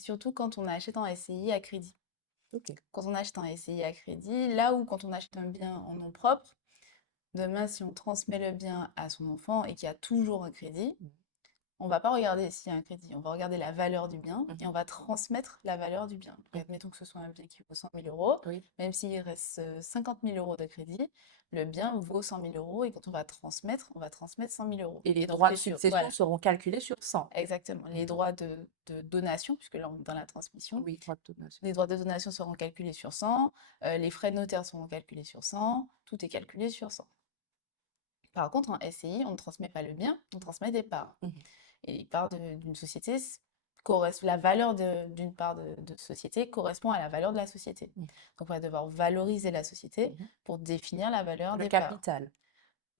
surtout quand on achète en SCI à crédit. Ok. Quand on achète en SCI à crédit, là où quand on achète un bien en nom propre, demain, si on transmet le bien à son enfant et qu'il y a toujours un crédit, on va pas regarder s'il y a un crédit, on va regarder la valeur du bien et on va transmettre la valeur du bien. Donc, admettons que ce soit un bien qui vaut 100 000 euros, Oui. même s'il reste 50 000 euros de crédit, le bien vaut 100 000 euros et quand on va transmettre 100 000 euros. Et les donc, droits c'est de sûr, succession voilà, seront calculés sur 100. exactement. Les droits de donation, puisque là, on est dans la transmission, Oui, droits de donation. les droits de donation seront calculés sur 100, les frais de notaire seront calculés sur 100, tout est calculé sur 100. Par contre, en SCI, on ne transmet pas le bien, on transmet des parts. Et les parts d'une société, la valeur d'une part de société correspond à la valeur de la société. Donc, on va devoir valoriser la société pour définir la valeur Le des parts. capital.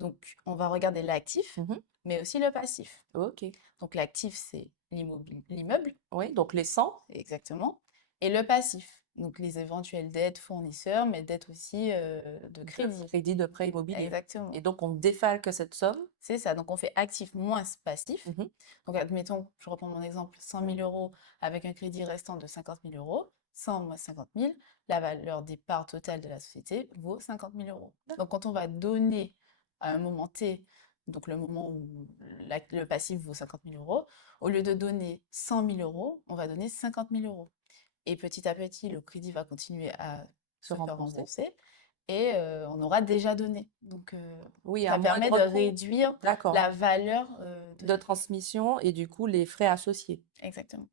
Donc, on va regarder l'actif, mais aussi le passif. Ok. Donc, l'actif, c'est l'immeuble, Oui, donc les 100. exactement, et le passif. Donc, les éventuelles dettes fournisseurs, mais dettes aussi de crédit. Crédit de prêt immobilier. Exactement. Et donc, on défalque cette somme. C'est ça, donc on fait actif moins passif. Donc admettons, je reprends mon exemple, 100 000 euros avec un crédit restant de 50 000 euros, 100 moins 50 000, la valeur des parts totales de la société vaut 50 000 euros. Donc quand on va donner à un moment T, donc le moment où le passif vaut 50 000 euros, au lieu de donner 100 000 euros, on va donner 50 000 euros. Et petit à petit, le crédit va continuer à se faire rembourser et on aura déjà donné. Donc, Oui, ça un permet de moindre coût. réduire D'accord. la valeur De transmission et du coup les frais associés. Exactement.